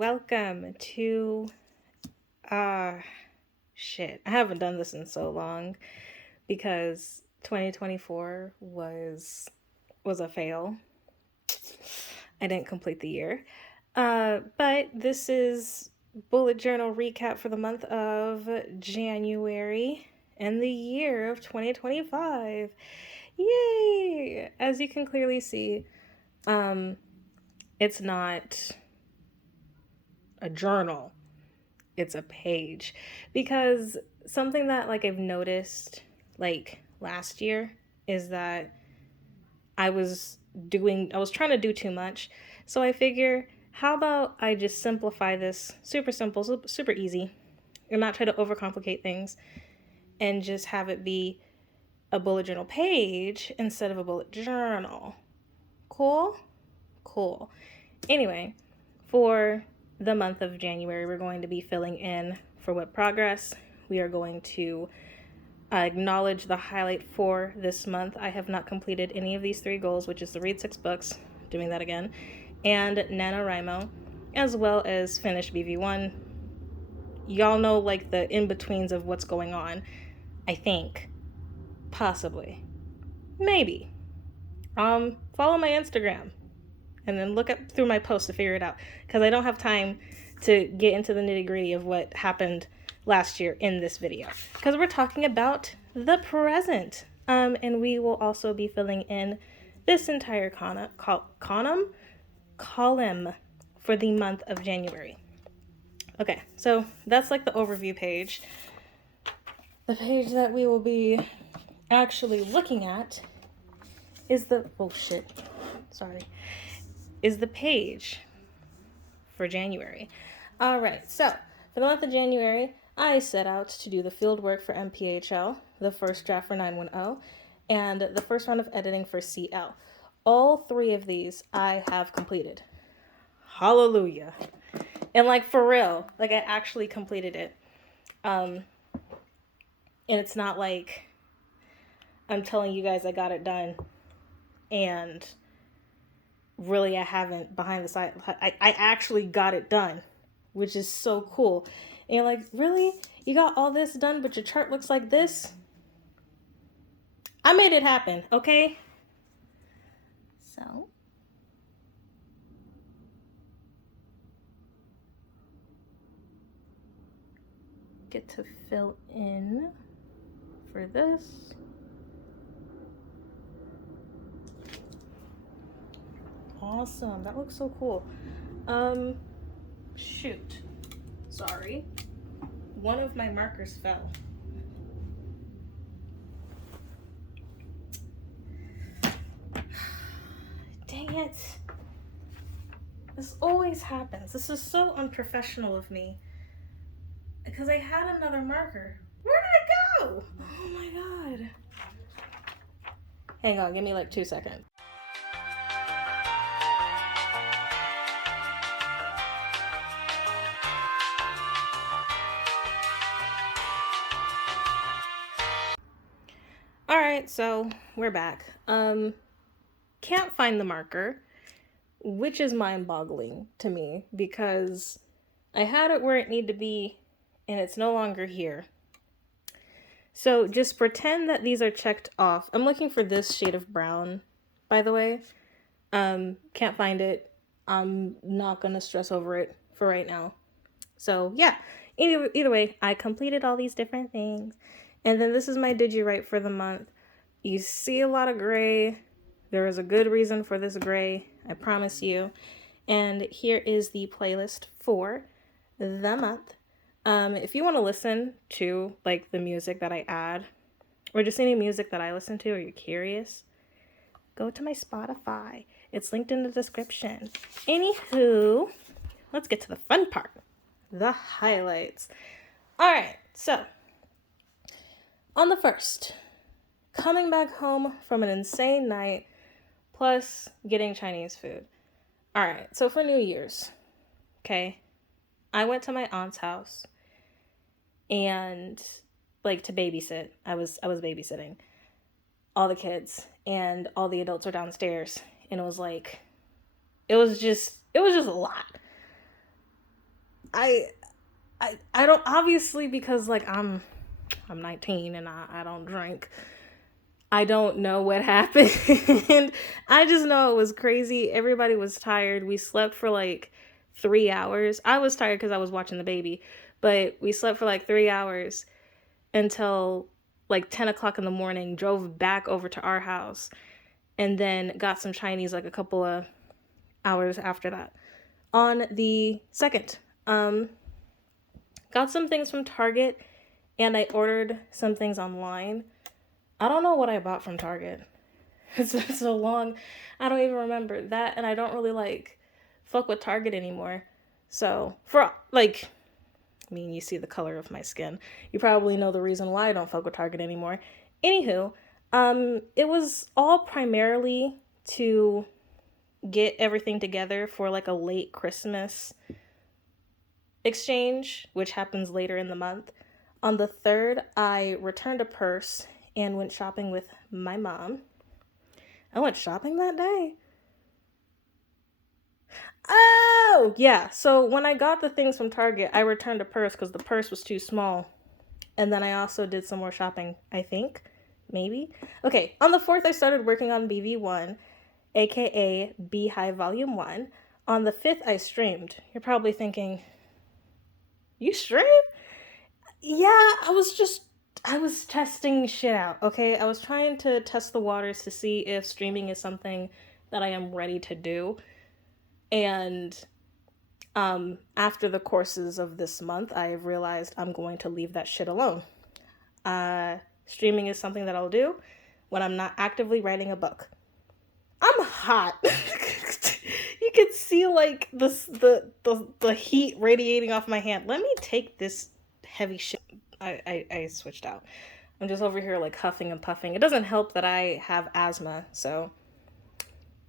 welcome to uh I haven't done this in so long because 2024 was a fail. I didn't complete the year. But this is bullet journal recap for the month of January and the year of 2025. Yay! As you can clearly see, um it's not a journal, it's a page, because something that I've noticed last year is that I was trying to do too much. So I figure, how about I just simplify this, super simple, super easy, and not try to overcomplicate things, and just have it be a bullet journal page instead of a bullet journal. Cool? Cool. Anyway, for the month of January, we're going to be filling in for what progress. We are going to acknowledge the highlight for this month. I have not completed any of these 3 goals, which is to read 6 books, doing that again, and NaNoWriMo, as well as finish BV1. Y'all know the in-betweens of what's going on, I think. Possibly. Maybe. Follow my Instagram and then look up through my posts to figure it out, because I don't have time to get into the nitty-gritty of what happened last year in this video, because we're talking about the present. And we will also be filling in this entire column for the month of January. Okay, so that's the overview page. The page that we will be actually looking at is is the page for January. All right, so for the month of January, I set out to do the field work for MPHL, the first draft for 910, and the first round of editing for CL. All 3 of these I have completed. Hallelujah. And for real, I actually completed it. And it's not like I'm telling you guys I got it done and really I haven't behind the side. I actually got it done, which is so cool. And you're like, really? You got all this done, but your chart looks like this? I made it happen, okay? So get to fill in for this. Awesome, that looks so cool. Shoot. Sorry. One of my markers fell. Dang it. This always happens. This is so unprofessional of me. Because I had another marker. Where did it go? Oh my god. Hang on, give me 2 seconds. Alright, so we're back. Can't find the marker, which is mind-boggling to me, because I had it where it needed to be and it's no longer here. So just pretend that these are checked off. I'm looking for this shade of brown, by the way. Can't find it. I'm not gonna stress over it for right now. So yeah, either way, I completed all these different things. And then this is my Did You Write for the month. You see a lot of gray. There is a good reason for this gray, I promise you. And here is the playlist for the month. If you want to listen to the music that I add, or just any music that I listen to, or you're curious, go to my Spotify. It's linked in the description. Anywho, let's get to the fun part, the highlights. All right, so on the 1st, coming back home from an insane night, plus getting Chinese food. All right, so for New Year's, okay, I went to my aunt's house and to babysit. I was babysitting all the kids, and all the adults were downstairs, and it was just a lot. I I don't, obviously, because like I'm 19 and I don't drink. I don't know what happened. I just know it was crazy. Everybody was tired. We slept for like 3 hours. I was tired because I was watching the baby, but we slept for like 3 hours until like 10 o'clock in the morning, drove back over to our house, and then got some Chinese like a couple of hours after that. On the second, got some things from Target and I ordered some things online. I don't know what I bought from Target. It's been so long. I don't even remember that, and I don't really like fuck with Target anymore. So, for like, I mean, you see the color of my skin. You probably know the reason why I don't fuck with Target anymore. Anywho, it was all primarily to get everything together for like a late Christmas exchange, which happens later in the month. On the 3rd, I returned a purse and went shopping with my mom. I went shopping that day. Oh, yeah. So when I got the things from Target, I returned a purse because the purse was too small. And then I also did some more shopping, I think. Maybe. Okay, on the 4th, I started working on BV1, aka Beehive Volume 1. On the 5th, I streamed. You're probably thinking, you stream? Yeah, I was testing shit out, okay? I was trying to test the waters to see if streaming is something that I am ready to do. And after the courses of this month, I have realized I'm going to leave that shit alone. Streaming is something that I'll do when I'm not actively writing a book. I'm hot. You can see like the heat radiating off my hand. Let me take this heavy shit. I switched out. I'm just over here like huffing and puffing. It doesn't help that I have asthma, so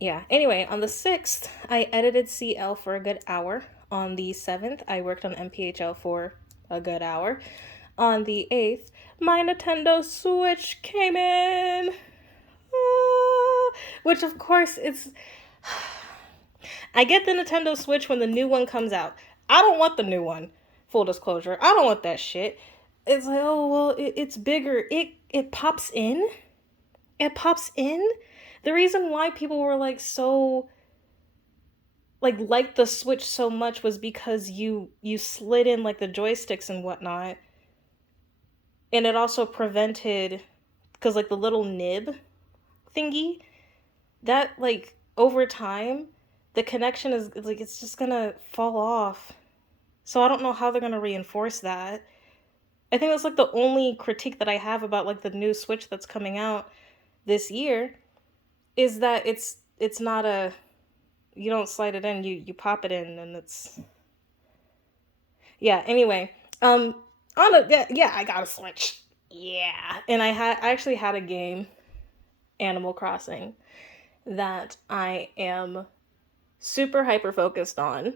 yeah. Anyway, on the 6th, I edited CL for a good hour. On the 7th, I worked on MPHL for a good hour. On the 8th, my Nintendo Switch came in. Which, of course, it's. I get the Nintendo Switch when the new one comes out. I don't want the new one. Full disclosure. I don't want that shit. It's like, oh, well, it's bigger. It pops in. It pops in. The reason why people were like so like the Switch so much was because you slid in like the joysticks and whatnot, and it also prevented, because like the little nib thingy, that like over time the connection is like it's just gonna fall off. So I don't know how they're gonna reinforce that. I think that's like the only critique that I have about like the new Switch that's coming out this year, is that it's not a, you don't slide it in, you pop it in, and it's, yeah. Anyway, on a, yeah, I got a Switch. Yeah, and I actually had a game, Animal Crossing, that I am super hyper focused on.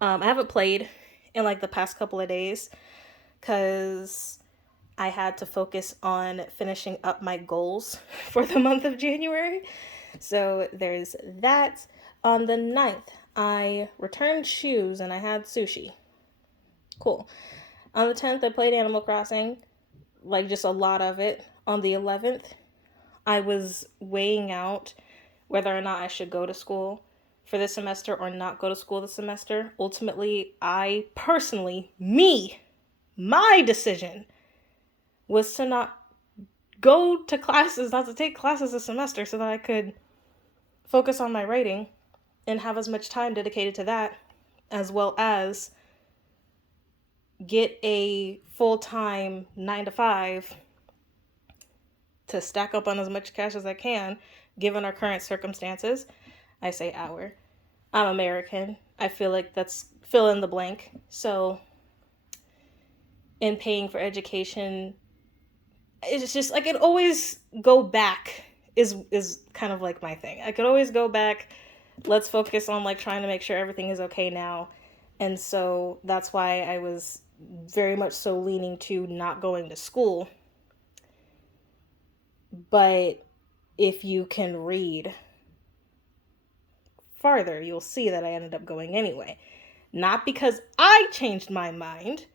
I haven't played in like the past couple of days because I had to focus on finishing up my goals for the month of January. So there's that. On the 9th, I returned shoes and I had sushi. Cool. On the 10th, I played Animal Crossing, like just a lot of it. On the 11th, I was weighing out whether or not I should go to school for this semester or not go to school this semester. Ultimately, I personally, my decision was to not go to classes, not to take classes this semester, so that I could focus on my writing and have as much time dedicated to that, as well as get a full-time 9 to 5 to stack up on as much cash as I can, given our current circumstances. I say our. I'm American. I feel like that's fill in the blank. So, in paying for education, it's just, I could always go back is kind of like my thing. I could always go back. Let's focus on like trying to make sure everything is okay now. And so that's why I was very much so leaning to not going to school. But if you can read farther, you'll see that I ended up going anyway. Not because I changed my mind,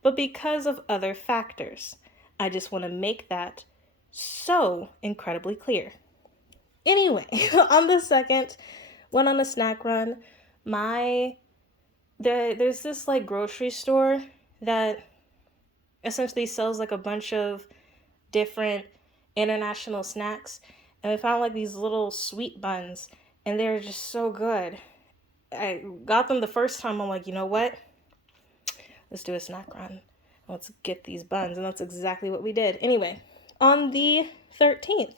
but because of other factors. I just want to make that so incredibly clear. Anyway, on the second, went on a snack run. There's this like grocery store that essentially sells like a bunch of different international snacks, and we found like these little sweet buns, and they're just so good. I got them the first time. I'm like, you know what? Let's do a snack run. Let's get these buns, and that's exactly what we did. Anyway, on the 13th,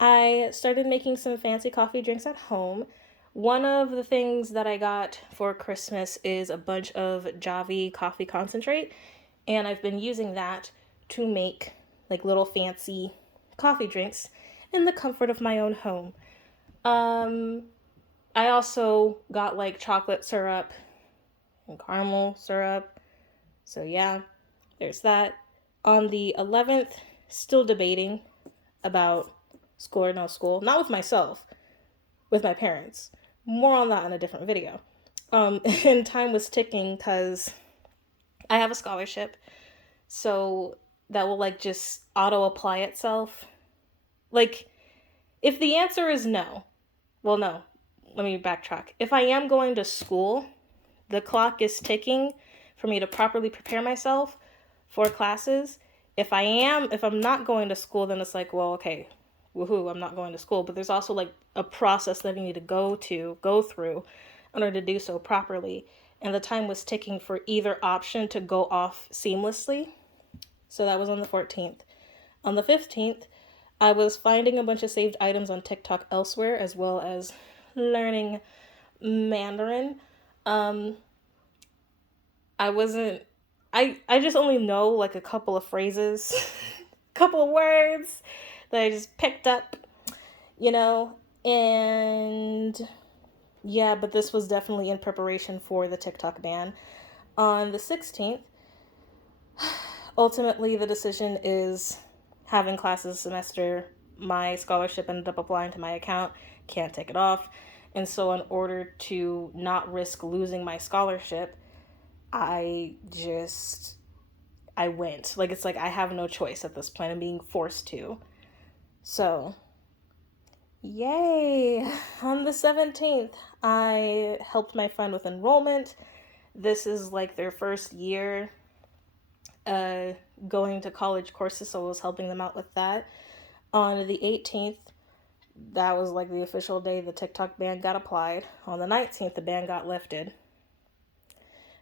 I started making some fancy coffee drinks at home. One of the things that I got for Christmas is a bunch of Javi coffee concentrate, and I've been using that to make like little fancy coffee drinks in the comfort of my own home. I also got like chocolate syrup and caramel syrup. So yeah, there's that. On the 11th, still debating about school or no school. Not with myself, with my parents. More on that in a different video. And time was ticking because I have a scholarship. So that will like just auto apply itself. Like, if the answer is no, well, no, let me backtrack. If I am going to school, the clock is ticking for me to properly prepare myself for classes. If I'm not going to school, then it's like, well, okay, woohoo, I'm not going to school. But there's also like a process that I need to go through in order to do so properly. And the time was ticking for either option to go off seamlessly. So that was on the 14th. On the 15th, I was finding a bunch of saved items on TikTok elsewhere, as well as learning Mandarin. I just only know like a couple of phrases, couple of words that I just picked up, and yeah, but this was definitely in preparation for the TikTok ban. On the 16th, ultimately the decision is having classes this semester. My scholarship ended up applying to my account, can't take it off. And so in order to not risk losing my scholarship, I went. Like, it's like I have no choice at this point. I'm being forced to. So, yay! On the 17th, I helped my friend with enrollment. This is like their first year going to college courses, so I was helping them out with that. On the 18th, that was like the official day the TikTok ban got applied. On the 19th, the ban got lifted.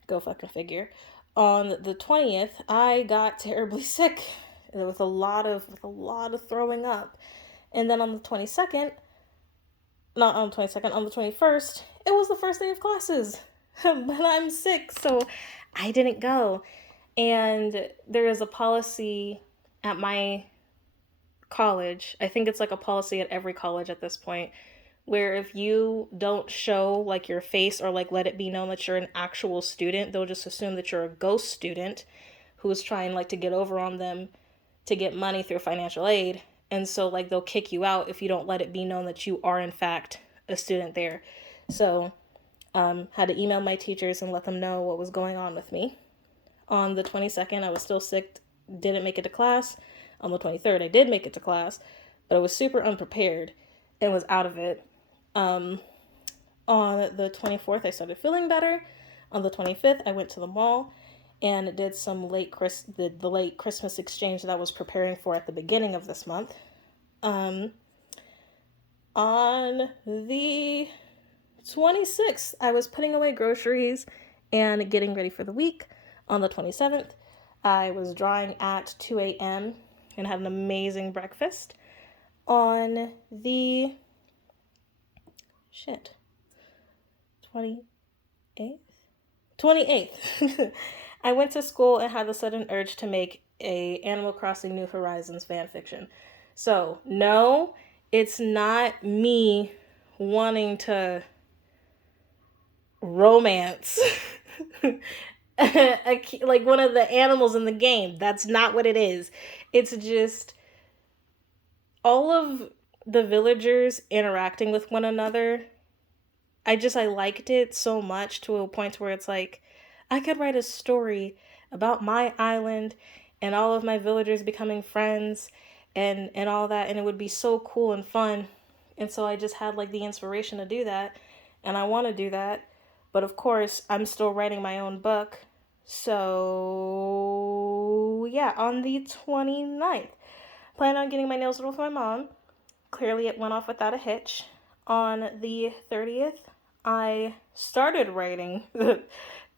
Go fucking figure. On the 20th, I got terribly sick with a lot of throwing up. And then on the 22nd, not on the 22nd, on the 21st, it was the first day of classes. But I'm sick, so I didn't go. And there is a policy at my college, I think it's like a policy at every college at this point, where if you don't show like your face or like let it be known that you're an actual student, they'll just assume that you're a ghost student who's trying like to get over on them to get money through financial aid. And so like they'll kick you out if you don't let it be known that you are in fact a student there. So had to email my teachers and let them know what was going on with me. On the 22nd, I was still sick, didn't make it to class. On the 23rd, I did make it to class, but I was super unprepared and was out of it. On the 24th, I started feeling better. On the 25th, I went to the mall and did some late Christmas exchange that I was preparing for at the beginning of this month. On the 26th, I was putting away groceries and getting ready for the week. On the 27th, I was drawing at 2 a.m. and had an amazing breakfast. On the 28th, I went to school and had the sudden urge to make a Animal Crossing New Horizons fanfiction. So, no, it's not me wanting to romance like one of the animals in the game. That's not what it is. It's just all of the villagers interacting with one another I liked it so much to a point where it's like I could write a story about my island and all of my villagers becoming friends and all that, and it would be so cool and fun. And so I just had like the inspiration to do that, and I want to do that. But of course, I'm still writing my own book. So, yeah, on the 29th, plan on getting my nails little for my mom. Clearly, it went off without a hitch. On the 30th, I started writing the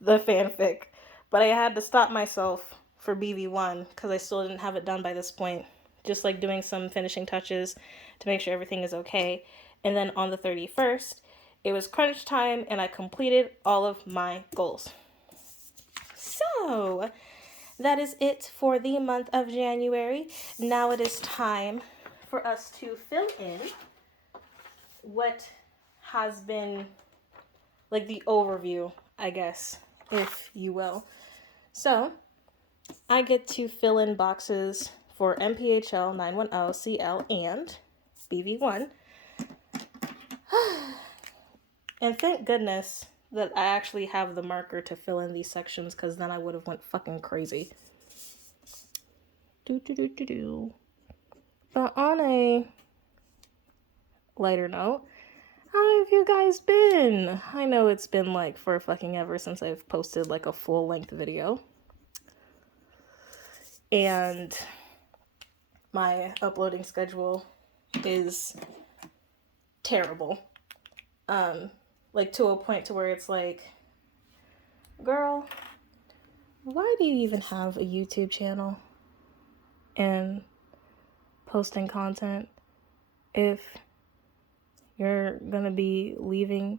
fanfic, but I had to stop myself for BV1 because I still didn't have it done by this point. Just like doing some finishing touches to make sure everything is okay. And then on the 31st, it was crunch time and I completed all of my goals. So, that is it for the month of January. Now it is time for us to fill in what has been like the overview, I guess, if you will. So, I get to fill in boxes for MPHL 910, CL, and BV1. And thank goodness that I actually have the marker to fill in these sections, because then I would have went fucking crazy. But on a lighter note, how have you guys been? I know it's been like for fucking ever since I've posted like a full-length video. And my uploading schedule is terrible. Like to a point to where it's like, girl, why do you even have a YouTube channel and posting content if you're gonna be leaving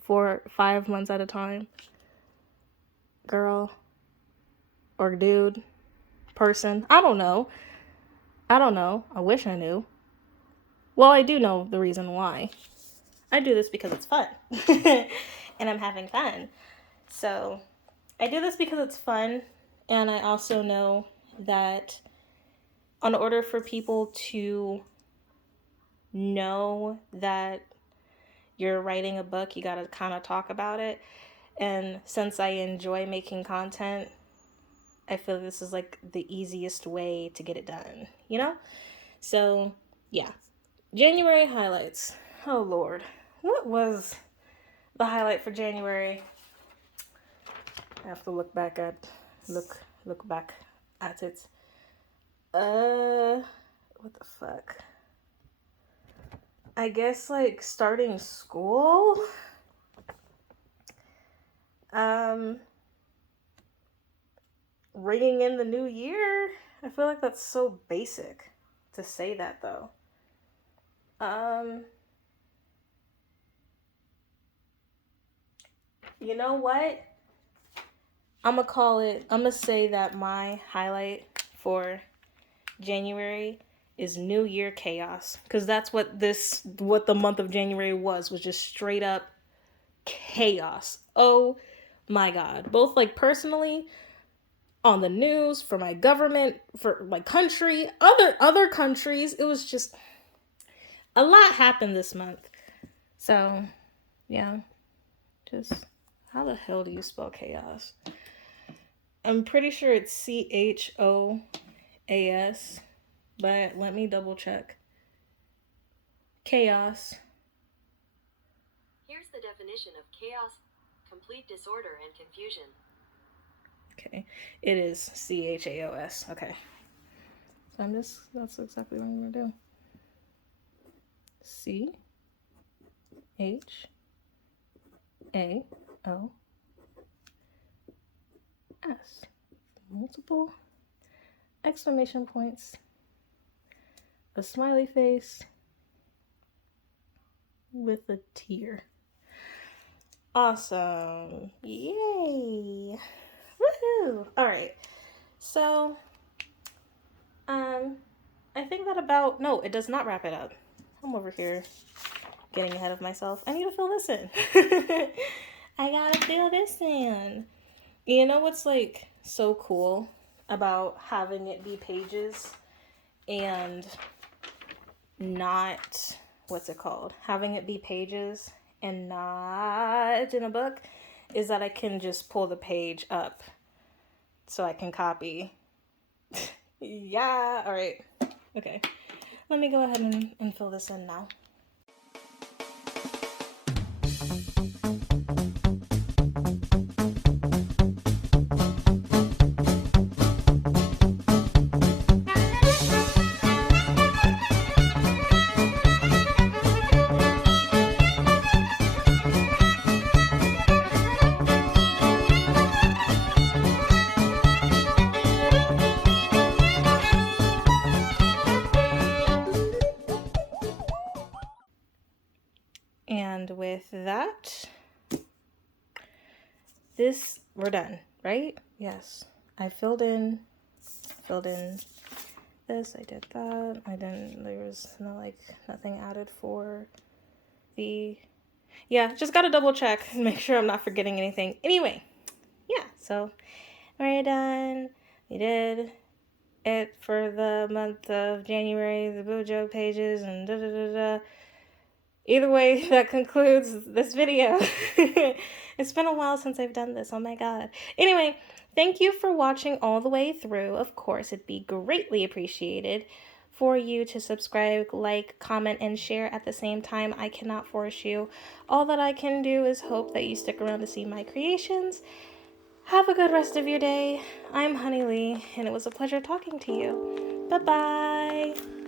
for 5 months at a time? Girl or dude, person, I don't know. I wish I knew. Well, I do know the reason why. I do this because it's fun. And I'm having fun. So, I do this because it's fun, and I also know that in order for people to know that you're writing a book, you gotta kind of talk about it. And since I enjoy making content, I feel this is like the easiest way to get it done, you know? So, yeah. January highlights. Oh, Lord. What was the highlight for January? I have to look back at it. What the fuck? I guess like starting school. Ringing in the new year. I feel like that's so basic to say that though. You know what? I'm gonna say that my highlight for January is New Year chaos, because that's what the month of January was just straight up chaos. Oh my god. Both like personally, on the news, for my government, for my country, other countries. It was just a lot happened this month. So, yeah. Just how the hell do you spell chaos? I'm pretty sure it's CHOAS, but let me double check. Chaos. Here's the definition of chaos: complete disorder and confusion. Okay, it is CHAOS. Okay. So that's exactly what I'm gonna do. CHAOS. Multiple exclamation points, a smiley face with a tear. Awesome. Yay. Woohoo. All right. So, I think that about, no, it does not wrap it up. I'm over here getting ahead of myself. I need to fill this in. I gotta fill this in. You know what's like so cool about having it be pages and not, having it be pages and not in a book is that I can just pull the page up so I can copy. Yeah, all right. Okay. Let me go ahead and fill this in now. And with that, we're done, right? Yes. I filled in this, I did that. There was nothing added for yeah, just gotta double check and make sure I'm not forgetting anything. Anyway, yeah, so we're done. We did it for the month of January, the Bujo pages, and da da da da. Either way, that concludes this video. It's been a while since I've done this. Oh my god. Anyway, thank you for watching all the way through. Of course, it'd be greatly appreciated for you to subscribe, like, comment, and share at the same time. I cannot force you. All that I can do is hope that you stick around to see my creations. Have a good rest of your day. I'm Honey Lee, and it was a pleasure talking to you. Bye-bye.